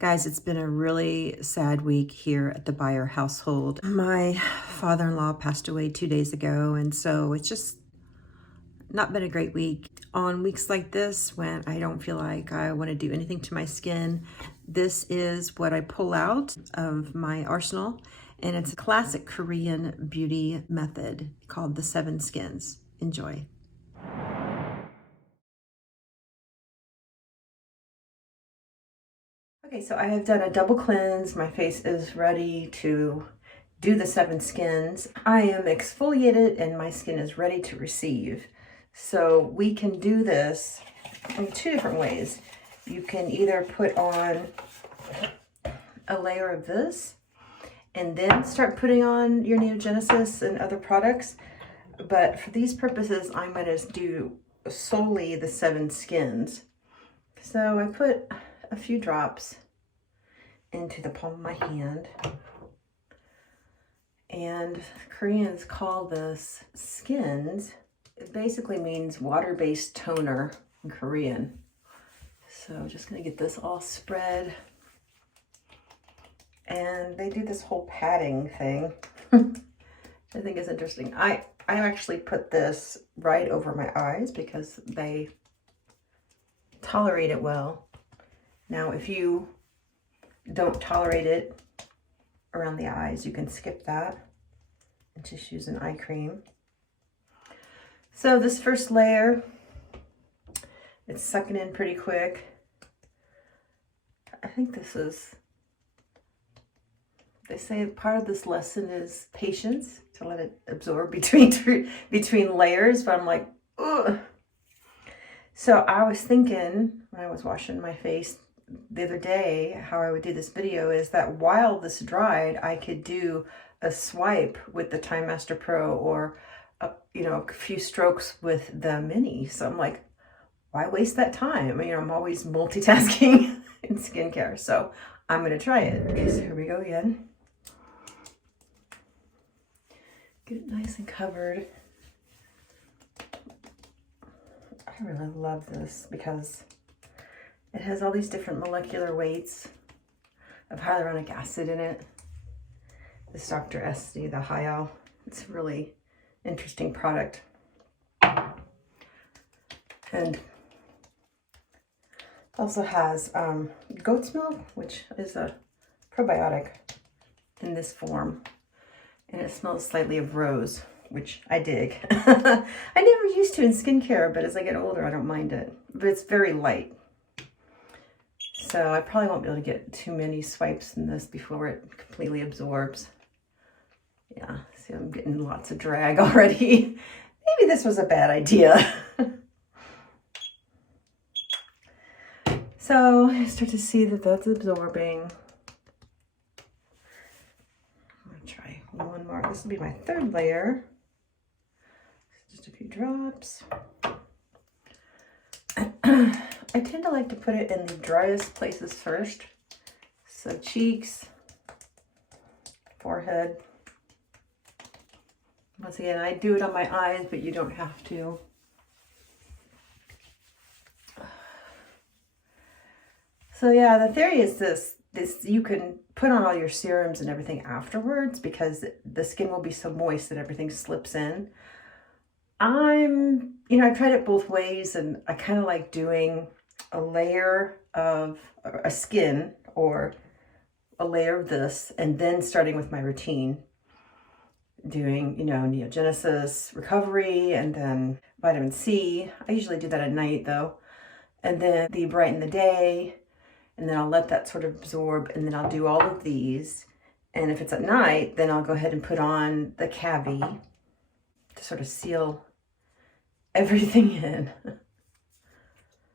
Guys, it's been a really sad week here at the Byer household. My father-in-law passed away 2 days ago, and so it's just not been a great week. On weeks like this, when I don't feel like I want to do anything to my skin, this is what I pull out of my arsenal, and it's a classic Korean beauty method called the 7 skins. Enjoy. Okay, so I have done a double cleanse. My face is ready to do the 7 skins. I am exfoliated and my skin is ready to receive. So we can do this in 2 different ways. You can either put on a layer of this and then start putting on your Neogenesis and other products. But for these purposes, I'm going to do solely the 7 skins. So I put a few drops into the palm of my hand, and Koreans call this skins. It basically means water-based toner in Korean. So just gonna get this all spread, and they do this whole padding thing. I think is interesting. I actually put this right over my eyes because they tolerate it well. Now, if you don't tolerate it around the eyes, you can skip that and just use an eye cream. So this first layer, it's sucking in pretty quick. I think this is, they say part of this lesson is patience, to let it absorb between layers, but I'm like, ugh. So I was thinking when I was washing my face the other day, how I would do this video is that while this dried, I could do a swipe with the Time Master Pro or a few strokes with the Mini. So I'm like, why waste that time? I'm always multitasking in skincare, so I'm gonna try it. Okay, so here we go again. Get it nice and covered. I really love this because it has all these different molecular weights of hyaluronic acid in it. This Dr. Esty, the HYAL. It's a really interesting product. And also has goat's milk, which is a probiotic in this form. And it smells slightly of rose, which I dig. I never used to in skincare, but as I get older, I don't mind it. But it's very light. So I probably won't be able to get too many swipes in this before it completely absorbs. Yeah, see, I'm getting lots of drag already. Maybe this was a bad idea. So I start to see that that's absorbing. I'm gonna try one more. This will be my 3rd layer. Just a few drops. I tend to like to put it in the driest places first. So cheeks, forehead. Once again, I do it on my eyes, but you don't have to. So yeah, the theory is this you can put on all your serums and everything afterwards because the skin will be so moist that everything slips in. I've tried it both ways, and I kind of like doing a layer of a skin or a layer of this, and then starting with my routine, doing, Neogenesis, recovery, and then vitamin C. I usually do that at night though. And then the brighten the day, and then I'll let that sort of absorb, and then I'll do all of these. And if it's at night, then I'll go ahead and put on the Cavi to sort of seal everything in.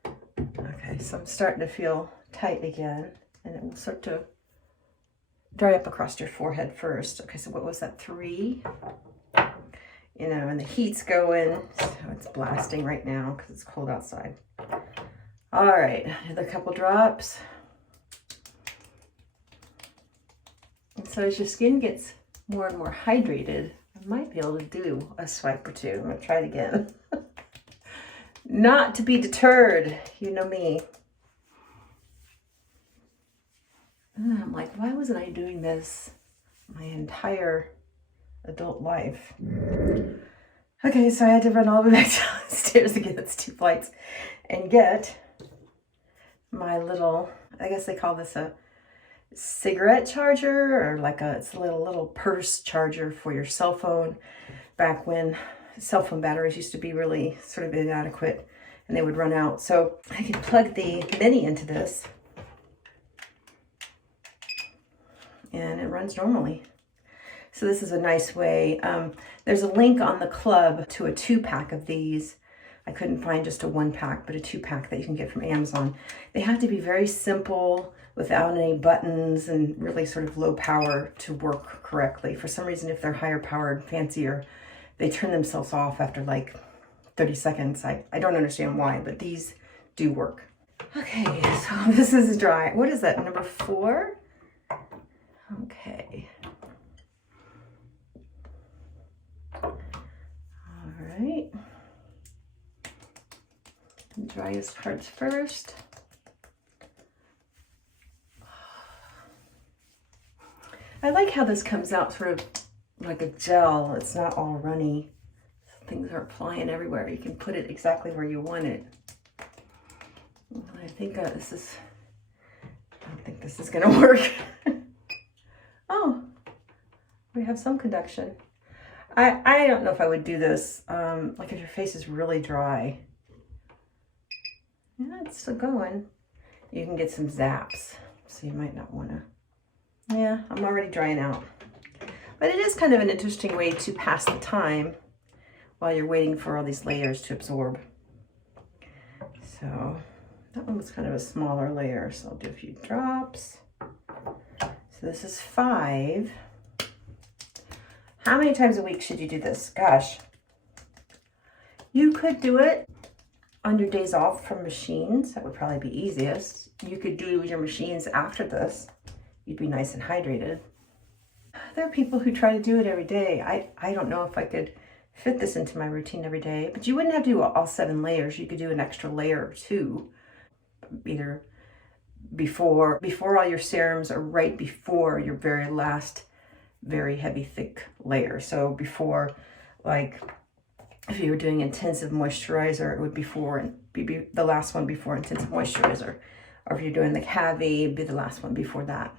Okay, so I'm starting to feel tight again, and it will start to dry up across your forehead first. Okay, so what was that, 3? And the heat's going, so it's blasting right now because it's cold outside. All right, another couple drops. And so as your skin gets more and more hydrated, I might be able to do a swipe or 2. I'm gonna try it again. Not to be deterred, you know me. And then I'm like, why wasn't I doing this my entire adult life? Okay, so I had to run all the way back downstairs to get its 2 flights and get my little, I guess they call this a cigarette charger, or like it's a little purse charger for your cell phone, back when cell phone batteries used to be really sort of inadequate and they would run out. So I can plug the mini into this and it runs normally. So this is a nice way. There's a link on the club to a 2-pack of these. I couldn't find just a 1-pack, but a 2-pack that you can get from Amazon. They have to be very simple, without any buttons, and really sort of low power to work correctly. For some reason, if they're higher powered, fancier, they turn themselves off after like 30 seconds. I don't understand why, but these do work. Okay, so this is dry. What is that, number 4? Okay. All right. Driest parts first. I like how this comes out sort of like a gel. It's not all runny. Things aren't flying everywhere. You can put it exactly where you want it. I think I don't think this is gonna work. Oh, we have some conduction. I don't know if I would do this, like if your face is really dry. Yeah, it's still going. You can get some zaps, so you might not wanna. Yeah, I'm already drying out. But it is kind of an interesting way to pass the time while you're waiting for all these layers to absorb. So that one was kind of a smaller layer, so I'll do a few drops. So this is 5. How many times a week should you do this? Gosh, you could do it on your days off from machines. That would probably be easiest. You could do your machines after this. You'd be nice and hydrated. There are people who try to do it every day. I don't know if I could fit this into my routine every day, but you wouldn't have to do all 7 layers. You could do an extra layer or 2, either before all your serums or right before your very last very heavy thick layer. So before, like if you were doing intensive moisturizer, it would be the last one before intensive moisturizer. Or if you're doing the heavy, it'd be the last one before that.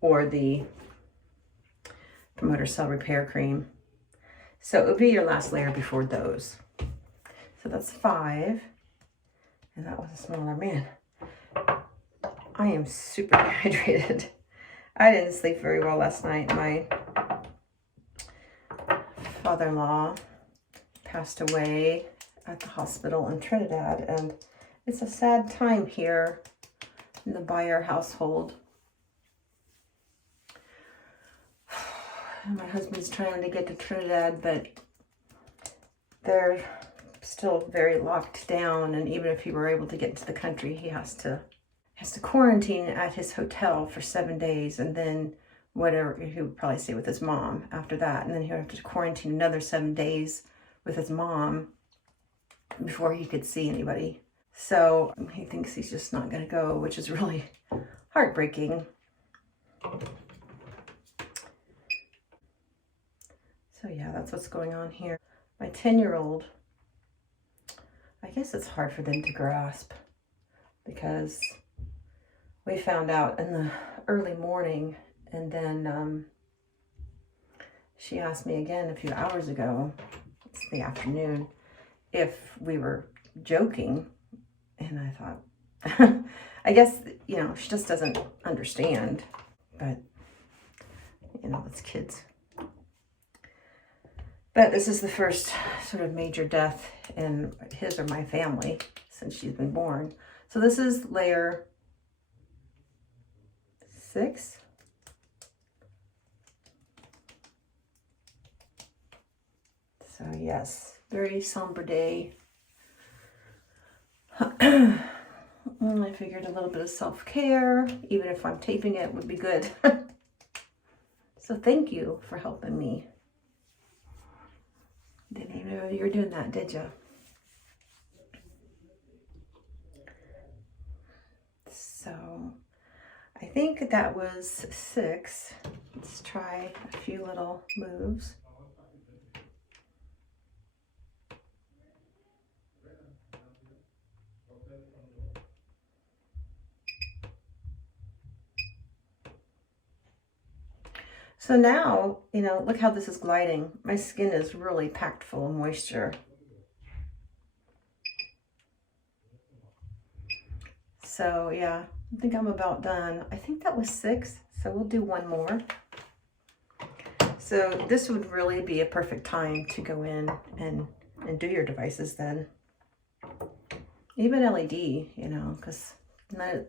Or the promoter cell repair cream. So it would be your last layer before those. So that's 5. And that was a smaller, man. I am super dehydrated. I didn't sleep very well last night. My father-in-law passed away at the hospital in Trinidad, and it's a sad time here in the Byer household. My husband's trying to get to Trinidad, but they're still very locked down, and even if he were able to get into the country, he has to quarantine at his hotel for 7 days, and then whatever, he would probably stay with his mom after that, and then he would have to quarantine another 7 days with his mom before he could see anybody. So he thinks he's just not going to go, which is really heartbreaking. So yeah, that's what's going on here. My 10-year-old, I guess it's hard for them to grasp, because we found out in the early morning, and then she asked me again a few hours ago, it's the afternoon, if we were joking. And I thought, I guess, you know, she just doesn't understand, but, you know, it's kids. But this is the first sort of major death in his or my family since she's been born. So this is layer 6. So yes, very somber day. I figured a little bit of self-care, even if I'm taping it, would be good. So thank you for helping me. Didn't even know you were doing that, did you? So I think that was 6. Let's try a few little moves. So now, you know, look how this is gliding. My skin is really packed full of moisture. So yeah, I think I'm about done. I think that was 6, so we'll do one more. So this would really be a perfect time to go in and do your devices then. Even LED, you know, because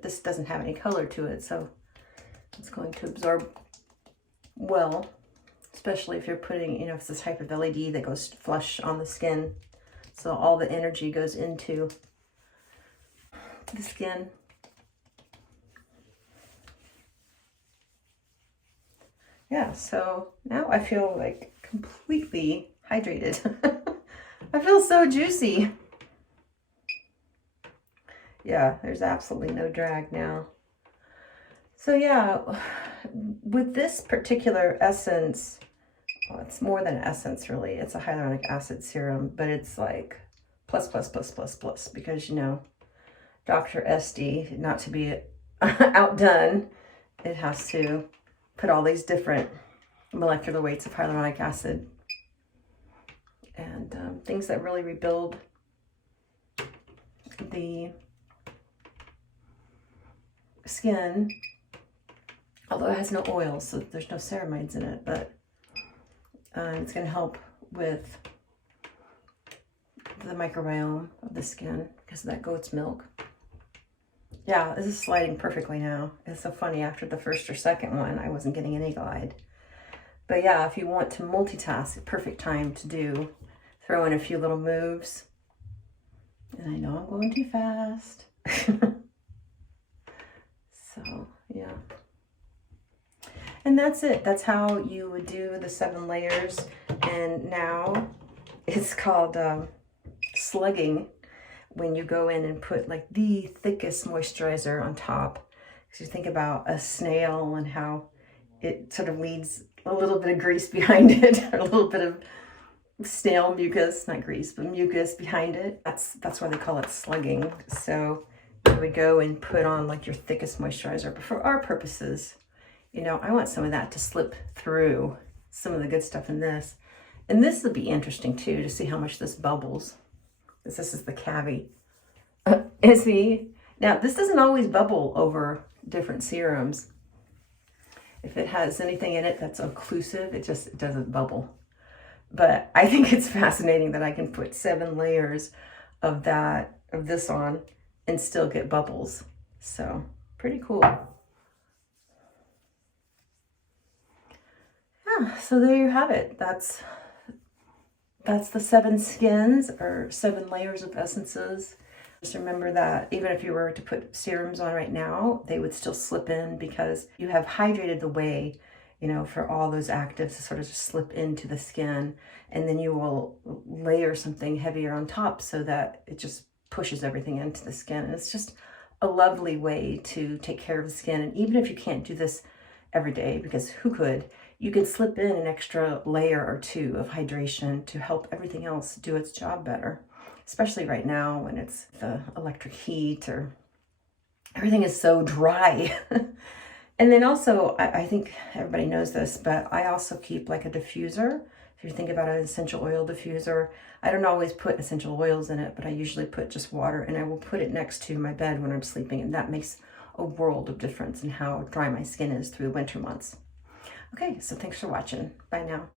this doesn't have any color to it, so it's going to absorb well, especially if you're putting, you know, if it's this type of LED that goes flush on the skin. So all the energy goes into the skin. Yeah, so now I feel like completely hydrated. I feel so juicy. Yeah, there's absolutely no drag now. So yeah, with this particular essence, well, it's more than an essence really. It's a hyaluronic acid serum, but it's like plus, because, you know, Dr. SD, not to be outdone, it has to put all these different molecular weights of hyaluronic acid and things that really rebuild the skin. Although it has no oil, so there's no ceramides in it, but it's going to help with the microbiome of the skin because of that goat's milk. Yeah, this is sliding perfectly now. It's so funny, after the first or second one, I wasn't getting any glide. But yeah, if you want to multitask, perfect time to do. Throw in a few little moves. And I know I'm going too fast. So, yeah. And that's it. That's how you would do the 7 layers. And now it's called slugging, when you go in and put like the thickest moisturizer on top. Because you think about a snail and how it sort of leaves a little bit of grease behind it, or a little bit of snail mucus, not grease, but mucus behind it. That's why they call it slugging. So you would go and put on like your thickest moisturizer. But for our purposes, you know, I want some of that to slip through some of the good stuff in this. And this will be interesting too, to see how much this bubbles. This is the cavi. And see, now this doesn't always bubble over different serums. If it has anything in it that's occlusive, it doesn't bubble. But I think it's fascinating that I can put 7 layers of this on and still get bubbles. So pretty cool. Yeah, so there you have it. That's the 7 skins, or 7 layers of essences. Just remember that even if you were to put serums on right now, they would still slip in because you have hydrated the way, you know, for all those actives to sort of just slip into the skin. And then you will layer something heavier on top so that it just pushes everything into the skin. And it's just a lovely way to take care of the skin. And even if you can't do this every day, because who could, you can slip in an extra layer or 2 of hydration to help everything else do its job better, especially right now when it's the electric heat or everything is so dry. And then also, I think everybody knows this, but I also keep like a diffuser. If you think about an essential oil diffuser, I don't always put essential oils in it, but I usually put just water, and I will put it next to my bed when I'm sleeping, and that makes a world of difference in how dry my skin is through the winter months. Okay, so thanks for watching. Bye now.